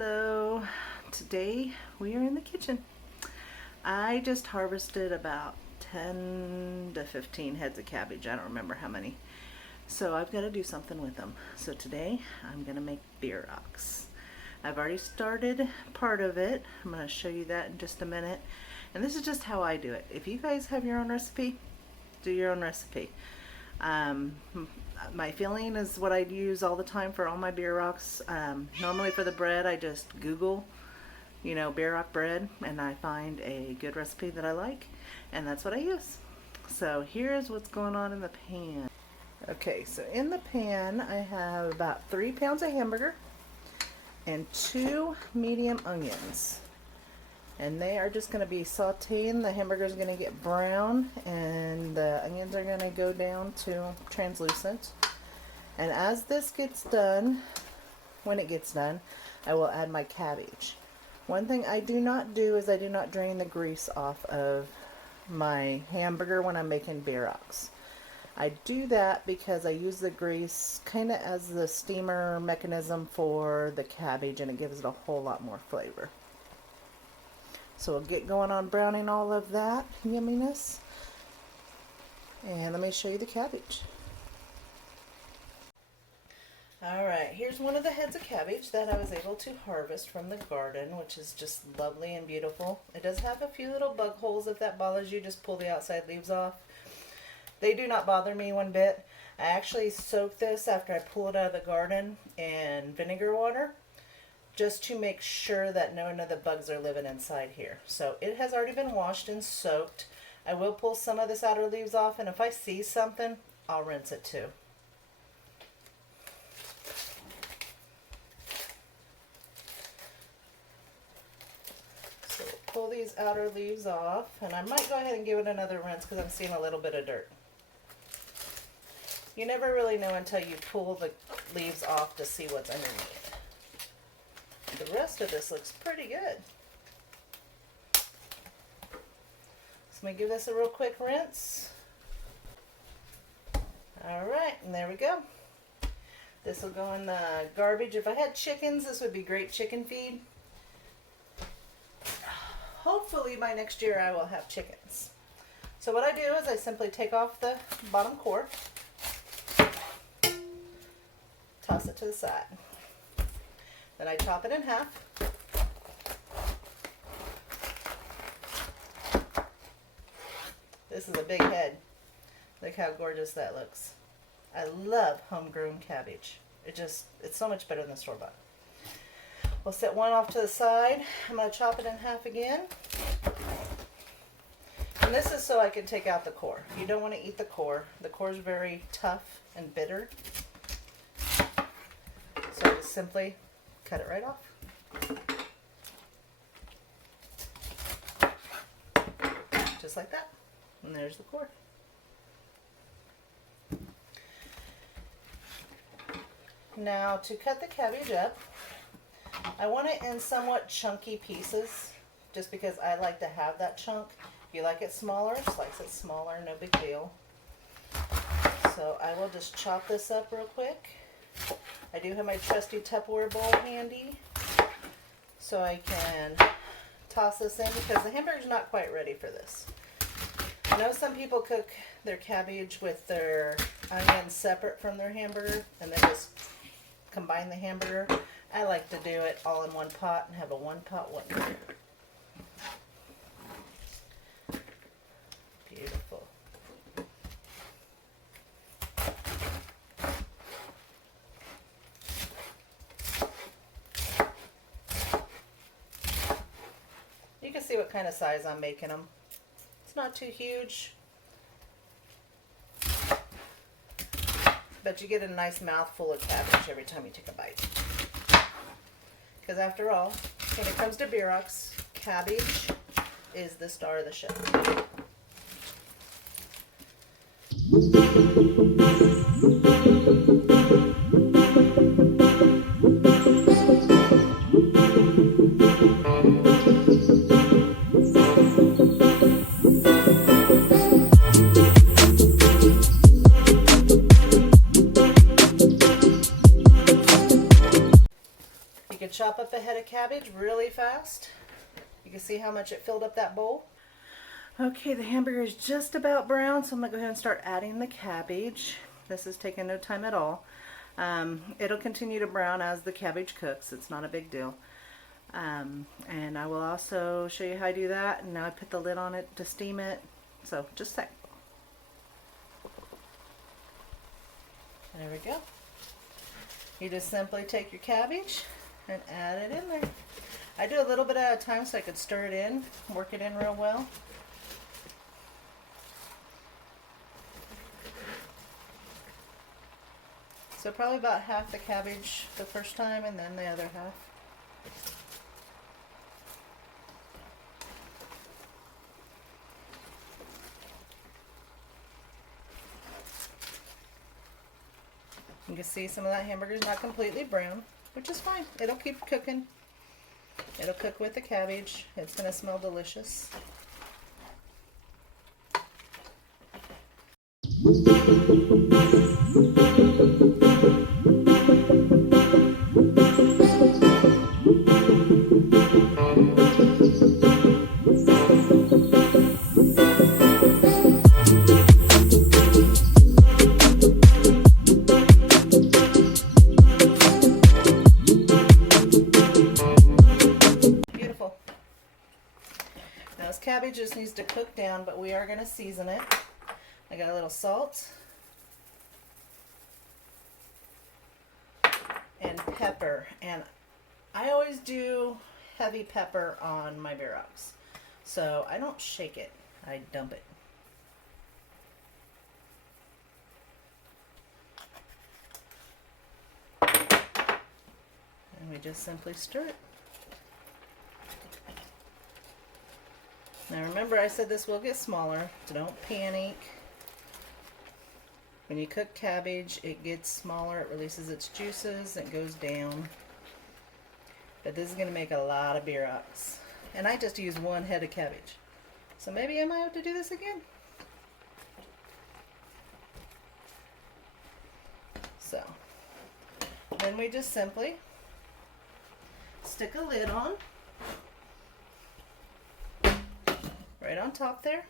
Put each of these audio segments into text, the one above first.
Hello, today we are in the kitchen. I just harvested about 10 to 15 heads of cabbage. I don't remember how many. So I've got to do something with them. So today I'm going to make Bierocks. I've already started part of it. I'm going to show you that in just a minute. And this is just how I do it. If you guys have your own recipe, do your own recipe. My filling is what I use all the time for all my Bierocks. Normally for the bread, I just Google, Bierock bread, and I find a good recipe that I like, and that's what I use. So here's what's going on in the pan. Okay, so in the pan, I have about 3 pounds of hamburger and 2 medium onions. And they are just going to be sauteing. The hamburger is going to get brown and the onions are going to go down to translucent. And as this gets done, when it gets done, I will add my cabbage. One thing I do not do is I do not drain the grease off of my hamburger when I'm making Bierocks. I do that because I use the grease kind of as the steamer mechanism for the cabbage, and it gives it a whole lot more flavor. So we'll get going on browning all of that yumminess. And let me show you the cabbage. Alright, here's one of the heads of cabbage that I was able to harvest from the garden, which is just lovely and beautiful. It does have a few little bug holes. If that bothers you, just pull the outside leaves off. They do not bother me one bit. I actually soak this after I pull it out of the garden in vinegar water, just to make sure that none of the bugs are living inside here. So it has already been washed and soaked. I will pull some of this outer leaves off, and if I see something, I'll rinse it too. So we'll pull these outer leaves off, and I might go ahead and give it another rinse because I'm seeing a little bit of dirt. You never really know until you pull the leaves off to see what's underneath. The rest of this looks pretty good. So let me give this a real quick rinse. Alright, and there we go. This will go in the garbage. If I had chickens, this would be great chicken feed. Hopefully by next year I will have chickens. So what I do is I simply take off the bottom core, toss it to the side. Then I chop it in half. This is a big head. Look how gorgeous that looks. I love homegrown cabbage. It's so much better than the store-bought. We'll set one off to the side. I'm going to chop it in half again. And this is so I can take out the core. You don't want to eat the core. The core is very tough and bitter. So I just simply cut it right off. Just like that. And there's the core. Now to cut the cabbage up, I want it in somewhat chunky pieces, just because I like to have that chunk. If you like it smaller, slice it smaller, no big deal. So I will just chop this up real quick. I do have my trusty Tupperware bowl handy, so I can toss this in because the hamburger's not quite ready for this. I know some people cook their cabbage with their onions separate from their hamburger and then just combine the hamburger. I like to do it all in one pot and have a one pot wonder. Beautiful. You can see what kind of size I'm making them. It's not too huge, but you get a nice mouthful of cabbage every time you take a bite. Because after all, when it comes to Bierocks, cabbage is the star of the show. chop up a head of cabbage really fast. You can see how much it filled up that bowl. Okay, the hamburger is just about brown, so I'm going to go ahead and start adding the cabbage. This is taking no time at all. It'll continue to brown as the cabbage cooks. It's not a big deal. And I will also show you how I do that. And now I put the lid on it to steam it. So just a sec. There we go. You just simply take your cabbage and add it in there. I do a little bit at a time so I could stir it in, work it in real well. So probably about half the cabbage the first time and then the other half. You can see some of that hamburger is not completely brown, which is fine. It'll keep cooking. It'll cook with the cabbage. It's going to smell delicious. Cabbage just needs to cook down, but we are going to season it. I got a little salt and pepper, and I always do heavy pepper on my Bierocks, so I don't shake it, I dump it. And we just simply stir it. Now remember, I said this will get smaller, so don't panic. When you cook cabbage, it gets smaller, it releases its juices, it goes down. But this is going to make a lot of Bierocks. And I just used one head of cabbage. So maybe I might have to do this again. So, then we just simply stick a lid on. Right on top there.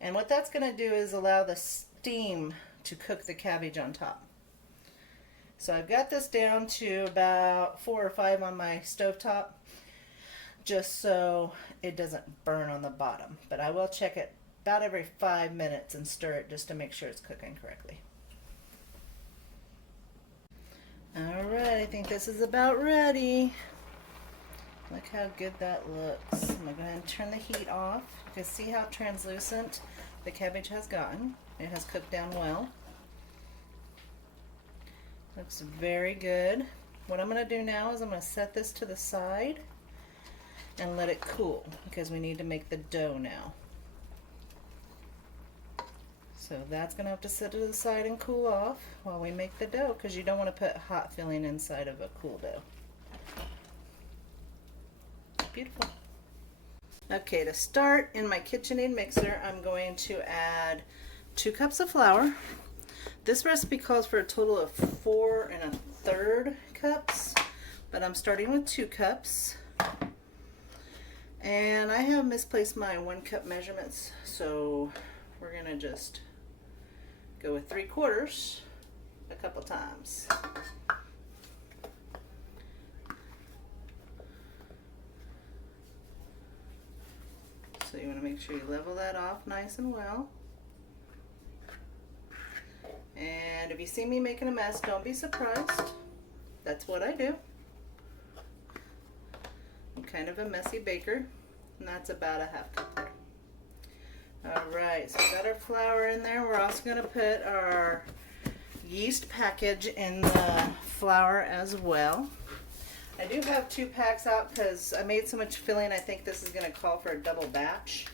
And what that's going to do is allow the steam to cook the cabbage on top. So I've got this down to about 4 or 5 on my stovetop, just so it doesn't burn on the bottom. But I will check it about every 5 minutes and stir it just to make sure it's cooking correctly. Alright, I think this is about ready. Look how good that looks. I'm going to go ahead and turn the heat off. You can see how translucent the cabbage has gotten. It has cooked down well. Looks very good. What I'm going to do now is I'm going to set this to the side and let it cool, because we need to make the dough now. So that's going to have to sit to the side and cool off while we make the dough, because you don't want to put hot filling inside of a cool dough. Beautiful. Okay, to start, in my KitchenAid mixer, I'm going to add 2 cups of flour. This recipe calls for a total of 4 1/3 cups, but I'm starting with 2 cups. And I have misplaced my 1 cup measurements, so we're going to just go with 3/4 a couple times. So you want to make sure you level that off nice and well. And if you see me making a mess, don't be surprised. That's what I do. I'm kind of a messy baker, and that's about a 1/2 cup there. Alright, so we got our flour in there. We're also going to put our yeast package in the flour as well. I do have 2 packs out because I made so much filling. I think this is going to call for a double batch.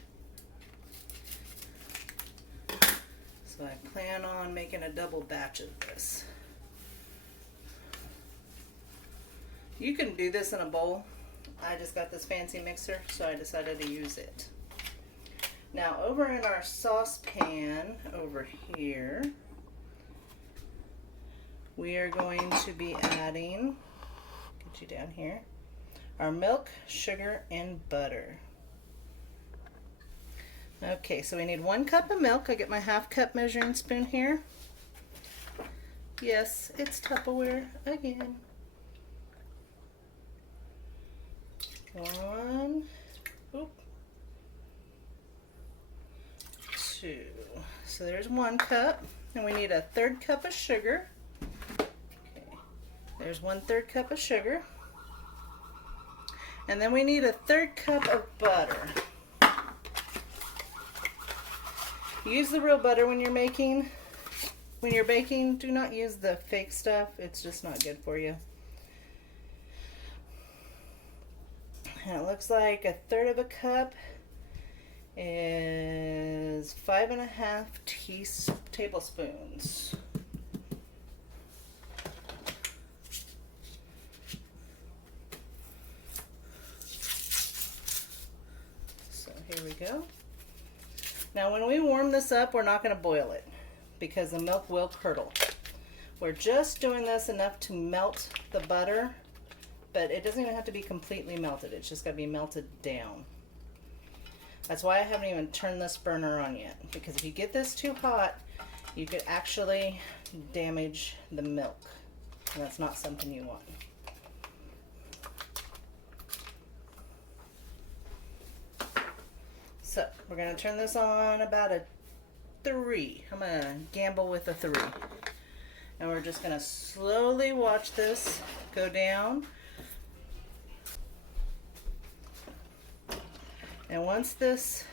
So I plan on making a double batch of this. You can do this in a bowl. I just got this fancy mixer, so I decided to use it. Now over in our saucepan over here, we are going to be adding, get Put you down here. Our milk, sugar, and butter. Okay, so we need 1 cup of milk. I get my 1/2 cup measuring spoon here. Yes, it's Tupperware again. 1, 2. So there's 1 cup, and we need a 1/3 cup of sugar. Okay. There's 1/3 cup of sugar. And then we need a 1/3 cup of butter. Use the real butter when you're making. When you're baking, do not use the fake stuff. It's just not good for you. And it looks like a 1/3 of a cup is 5½ tablespoons. So here we go. Now when we warm this up, we're not going to boil it because the milk will curdle. We're just doing this enough to melt the butter, but it doesn't even have to be completely melted. It's just got to be melted down. That's why I haven't even turned this burner on yet, because if you get this too hot, you could actually damage the milk, and that's not something you want. So we're going to turn this on about a 3. I'm going to gamble with a 3. And we're just going to slowly watch this go down. And once this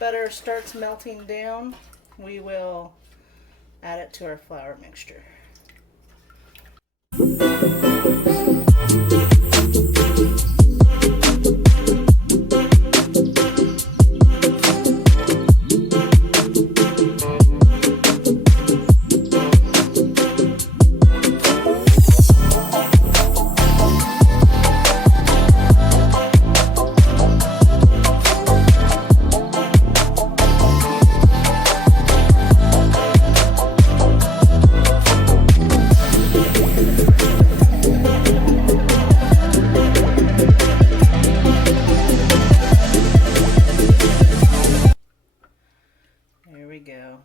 butter starts melting down, we will add it to our flour mixture.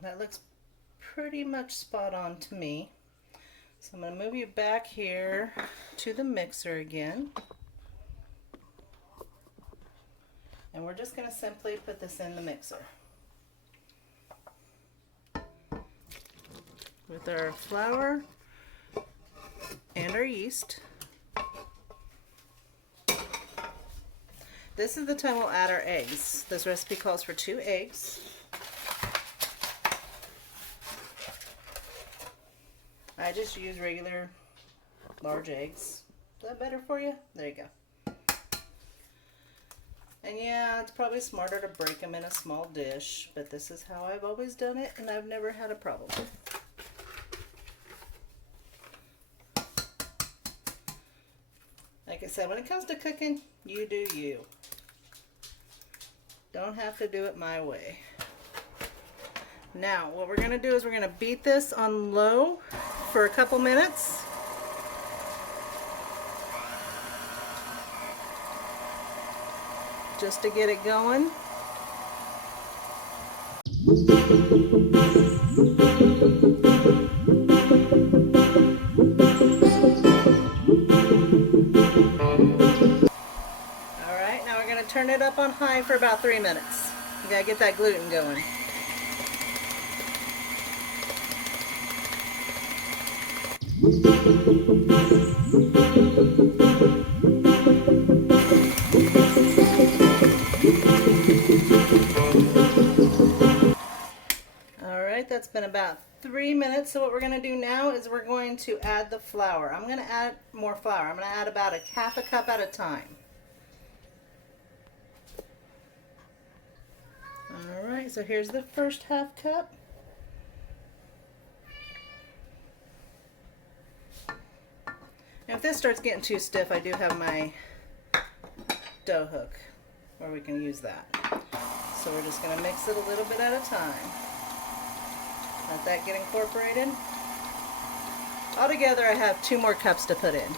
That looks pretty much spot on to me. So I'm going to move you back here to the mixer again. And we're just going to simply put this in the mixer with our flour and our yeast. This is the time we'll add our eggs. This recipe calls for 2 eggs. I just use regular large eggs. Is that better for you? There you go. And yeah, it's probably smarter to break them in a small dish, but this is how I've always done it, and I've never had a problem. Like I said, when it comes to cooking, you do you. Don't have to do it my way. Now, what we're going to do is we're going to beat this on low for a couple minutes. Just to get it going. Alright, now we're going to turn it up on high for about 3 minutes. You got to get that gluten going. Alright, that's been about 3 minutes. So what we're going to do now is we're going to add the flour. I'm going to add more flour. I'm going to add about a 1/2 cup at a time. Alright, so here's the first 1/2 cup. If this starts getting too stiff, I do have my dough hook where we can use that. So we're just going to mix it a little bit at a time. Let that get incorporated. Altogether, I have 2 more cups to put in.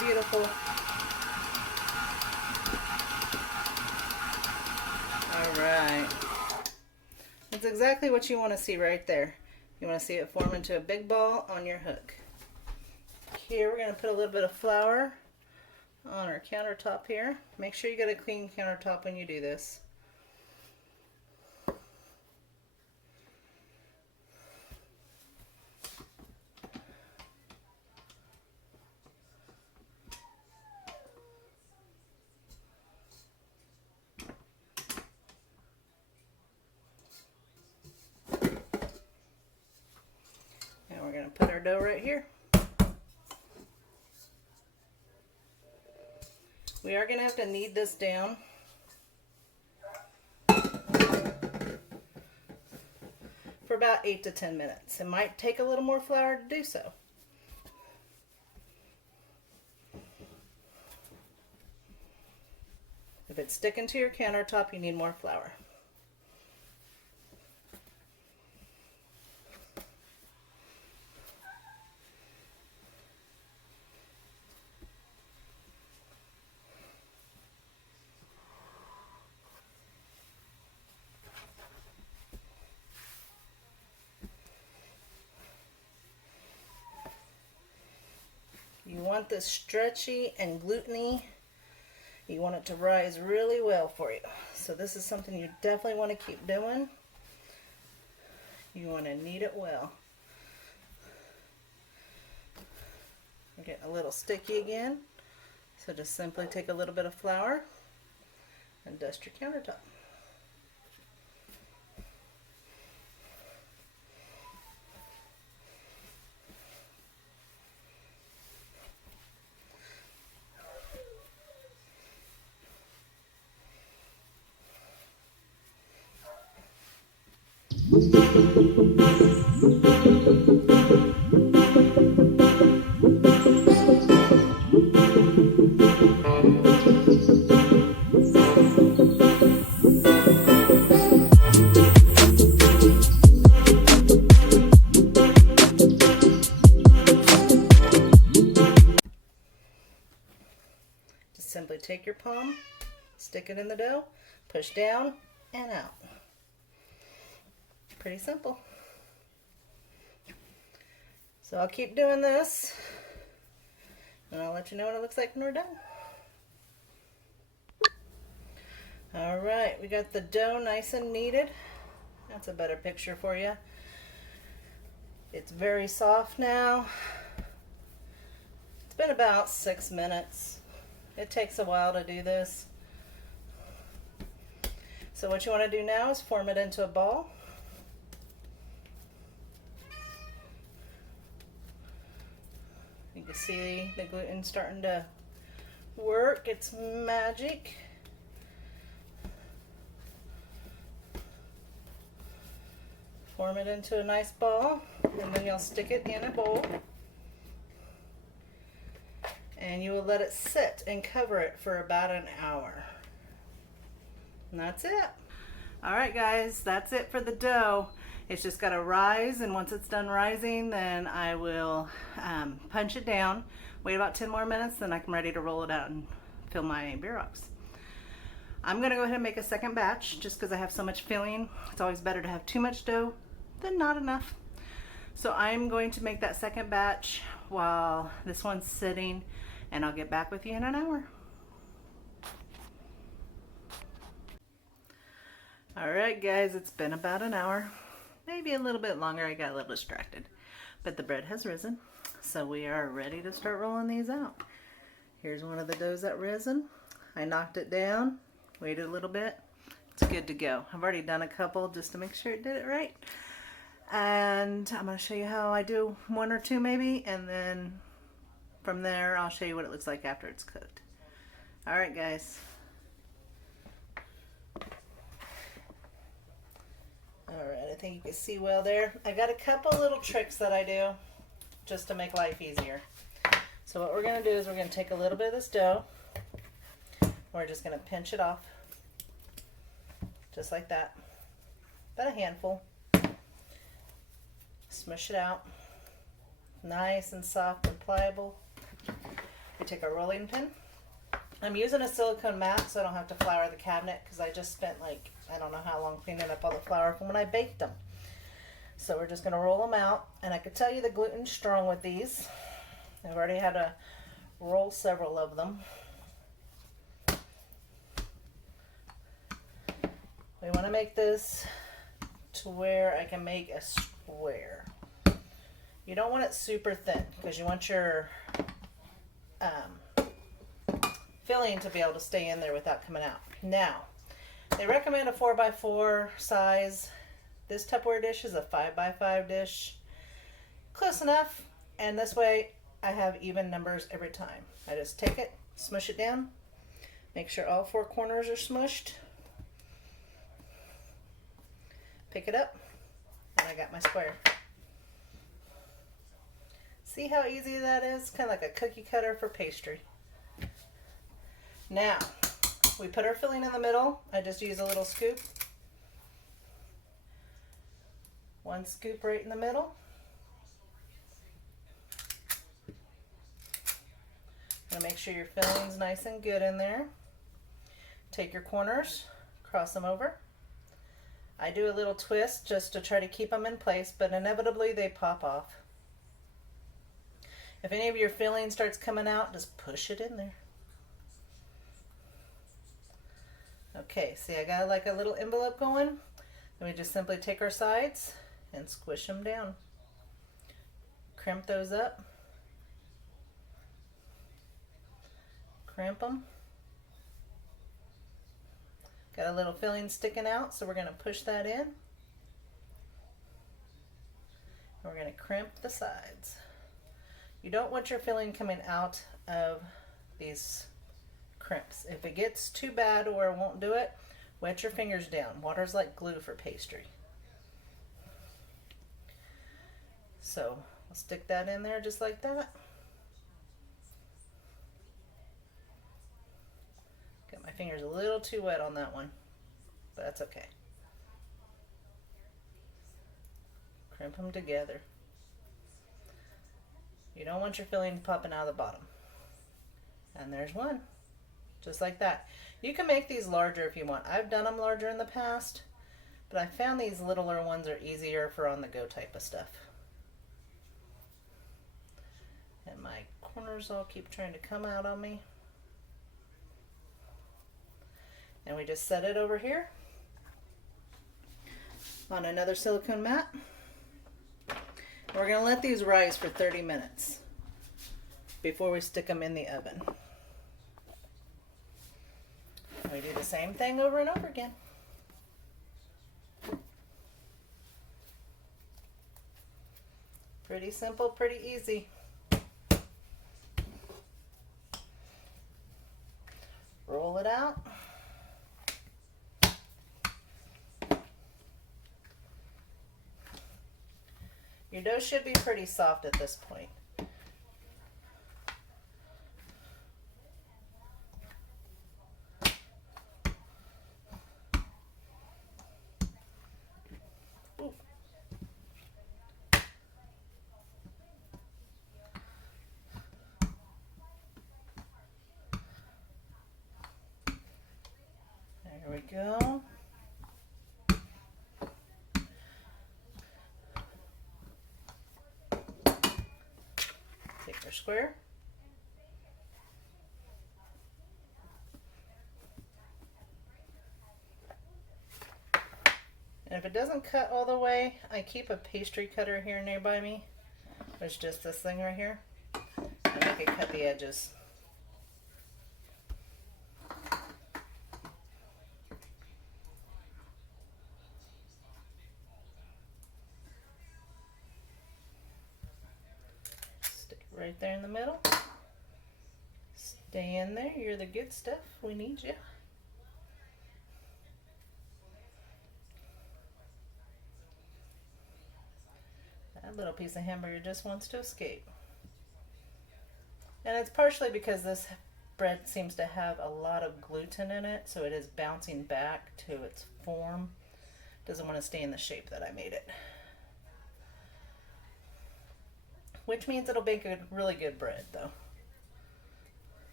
Beautiful. All right. That's exactly what you want to see right there. You want to see it form into a big ball on your hook. Here we're going to put a little bit of flour on our countertop here. Make sure you get a clean countertop when you do this. We're going to put our dough right here. We are going to have to knead this down for about 8 to 10 minutes. It might take a little more flour to do so. If it's sticking to your countertop, you need more flour. You want this stretchy and gluteny. You want it to rise really well for you. So this is something you definitely want to keep doing. You want to knead it well. We're getting a little sticky again. So just simply take a little bit of flour and dust your countertop. Just simply take your palm, stick it in the dough, push down and out. Pretty simple. So I'll keep doing this and I'll let you know what it looks like when we're done. Alright, we got the dough nice and kneaded. That's a better picture for you. It's very soft now. It's been about 6 minutes. It takes a while to do this. So what you want to do now is form it into a ball. You can see the gluten starting to work. It's magic. Form it into a nice ball, and then you'll stick it in a bowl. And you will let it sit and cover it for about an hour. And that's it. Alright guys, that's it for the dough. It's just got to rise, and once it's done rising, then I will punch it down, wait about 10 more minutes, then I'm ready to roll it out and fill my Bierocks. I'm going to go ahead and make a second batch just because I have so much filling. It's always better to have too much dough than not enough. So I'm going to make that second batch while this one's sitting, and I'll get back with you in an hour. All right, guys, it's been about an hour, maybe a little bit longer. I got a little distracted, but the bread has risen, so we are ready to start rolling these out. Here's one of the doughs that risen. I knocked it down, waited a little bit. It's good to go. I've already done a couple just to make sure it did it right. And I'm going to show you how I do one or two maybe, and then from there I'll show you what it looks like after it's cooked. All right, guys. Alright, I think you can see well there. I got a couple little tricks that I do just to make life easier. So what we're going to do is we're going to take a little bit of this dough. We're just going to pinch it off. Just like that. About a handful. Smush it out. Nice and soft and pliable. We take a rolling pin. I'm using a silicone mat so I don't have to flour the cabinet because I just spent like I don't know how long cleaning up all the flour from when I baked them. So we're just going to roll them out. And I could tell you the gluten's strong with these. I've already had to roll several of them. We want to make this to where I can make a square. You don't want it super thin because you want your filling to be able to stay in there without coming out. Now, they recommend a 4x4 size. This Tupperware dish is a 5x5 dish. Close enough. And this way I have even numbers every time. I just take it, smush it down, make sure all four corners are smushed. Pick it up, and I got my square. See how easy that is? Kind of like a cookie cutter for pastry. Now, we put our filling in the middle. I just use a little scoop. One scoop right in the middle. Gonna make sure your filling's nice and good in there. Take your corners, cross them over. I do a little twist just to try to keep them in place, but inevitably they pop off. If any of your filling starts coming out, just push it in there. Okay, see I got like a little envelope going. Then we just simply take our sides and squish them down. Crimp those up. Crimp them. Got a little filling sticking out, so we're going to push that in. And we're going to crimp the sides. You don't want your filling coming out of these crimps. If it gets too bad or won't do it, wet your fingers down. Water's like glue for pastry. So I'll stick that in there just like that. Got my fingers a little too wet on that one, but that's okay. Crimp them together. You don't want your filling popping out of the bottom. And there's one. Just like that. You can make these larger if you want. I've done them larger in the past, but I found these littler ones are easier for on-the-go type of stuff. And my corners all keep trying to come out on me. And we just set it over here on another silicone mat. We're going to let these rise for 30 minutes before we stick them in the oven. We do the same thing over and over again. Pretty simple, pretty easy. Roll it out. Your dough should be pretty soft at this point. Ooh. There we go. Take our square. And if it doesn't cut all the way, I keep a pastry cutter here nearby me. There's just this thing right here. And I can cut the edges. Stick it right there in the middle. Stay in there. You're the good stuff. We need you. That little piece of hamburger just wants to escape. And it's partially because this bread seems to have a lot of gluten in it, so it is bouncing back to its form. Doesn't want to stay in the shape that I made it. Which means it'll bake a really good bread though.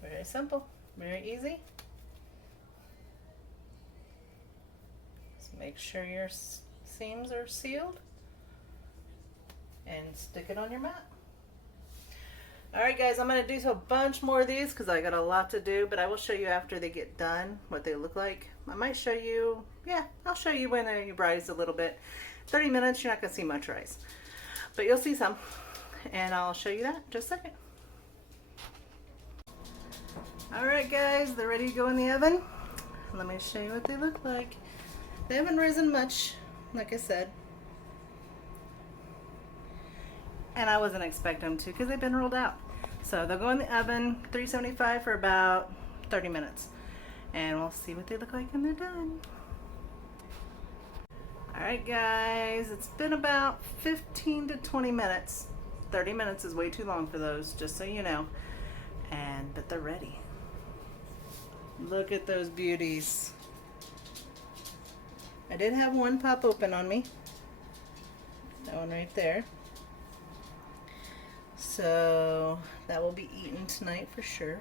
Very simple, very easy. Just make sure your seams are sealed and stick it on your mat. Alright guys, I'm going to do a bunch more of these because I got a lot to do, but I will show you after they get done what they look like. I might show you, I'll show you when you rise a little bit. 30 minutes, you're not going to see much rise, but you'll see some, and I'll show you that in just a second. Alright guys, they're ready to go in the oven. Let me show you what they look like. They haven't risen much, like I said. And I wasn't expecting them to because they've been rolled out. So they'll go in the oven, 375 for about 30 minutes. And we'll see what they look like when they're done. Alright guys, it's been about 15 to 20 minutes. 30 minutes is way too long for those, just so you know. But they're ready. Look at those beauties. I did have one pop open on me. That one right there. So that will be eaten tonight for sure.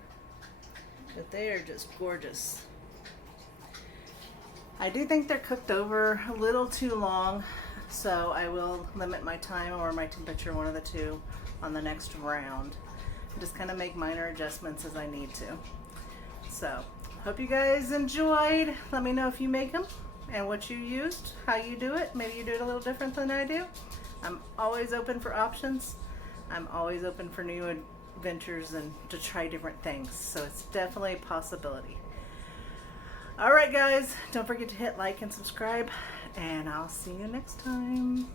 But they are just gorgeous. I do think they're cooked over a little too long, so I will limit my time or my temperature, one of the two, on the next round. Just kind of make minor adjustments as I need to. So, hope you guys enjoyed. Let me know if you make them and what you used, how you do it. Maybe you do it a little different than I do. I'm always open for options. I'm always open for new adventures and to try different things. So it's definitely a possibility. Alright guys, don't forget to hit like and subscribe, and I'll see you next time.